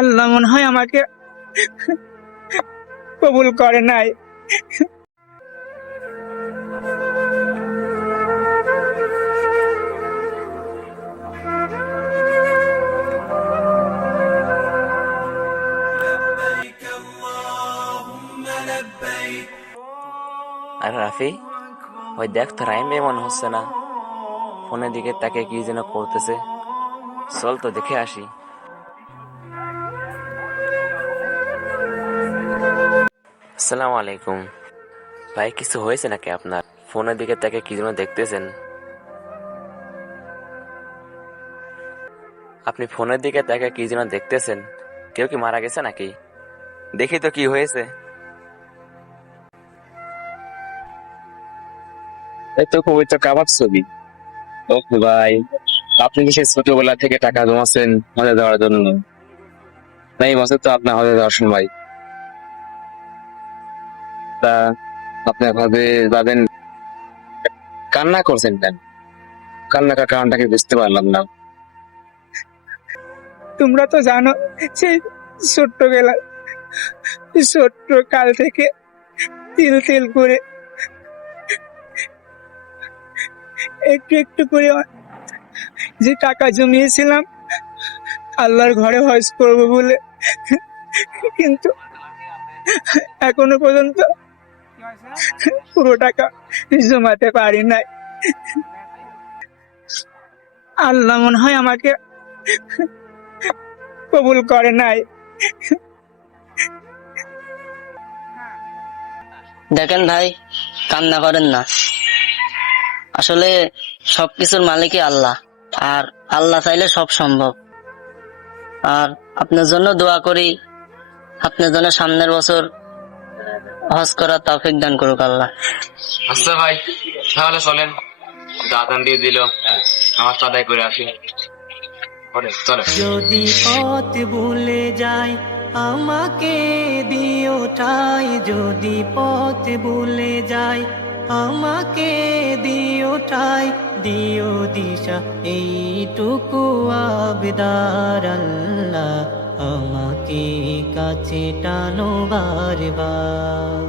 আল্লাহ মনে হয় আমাকে কবুল করে নাই। আরে রাফি, ওই দেখ তো রাইম মনে হচ্ছে না, ফোনের দিকে তাকে কি যেন করতেছে। চল তো দেখে আসি। আসসালামু আলাইকুম ভাই, কিছু হয়েছে নাকি আপনার? ফোনের দিকে তাকে কি যেন দেখতেছেন। আপনি ফোনের দিকে তাকে কি যেন দেখতেছেন, কেউ কি মারা গেছে নাকি? দেখি তো কি হয়েছে। এই তো পবিত্র কাবার ছবি। ও ভাই, আপনি কি সেই ছোটবেলা থেকে টাকা জমাচ্ছেন হজে যাওয়ার জন্য? না, এই বছর তো আপনার হজে যাওয়ার সময়। তা আপনি হজে যাবেন, কান্না করছেন কেন? কান্নাকার কারণটাকে বুঝতে পারলাম না। তোমরা তো জানো, সেই ছোট্ট কাল থেকে তিল তিল করে একটু একটু করে যে টাকা জমিয়েছিলাম আল্লাহর ঘরে হজ করবো বলে, কিন্তু এখনো পর্যন্ত পুরো টাকা জমাতে পারি নাই। আল্লাহ মনে হয় আমাকে কবুল করে নাই। দেখেন ভাই, কান্না করেন না। আসলে সবকিছুর মালিকই আল্লাহ, আর আল্লাহ চাইলে সব সম্ভব। আর আপনার জন্য দোয়া করি, আপনার জন্য সামনের বছর হজ করার তৌফিক দান করুক আল্লাহ। আচ্ছা ভাই, তাহলে চলেন, দাদান দিয়ে দিল, আমার আদায় করে আসি। চলো। যদি পথ ভুলে যাই আমাকে দিও ঠাই, যদি পথ ভুলে যাই আমাকে দিও ঠাই, দিও দিশা এইটুকু আবদার আল্লাহ, আমাকে কাছে টানো বারবার।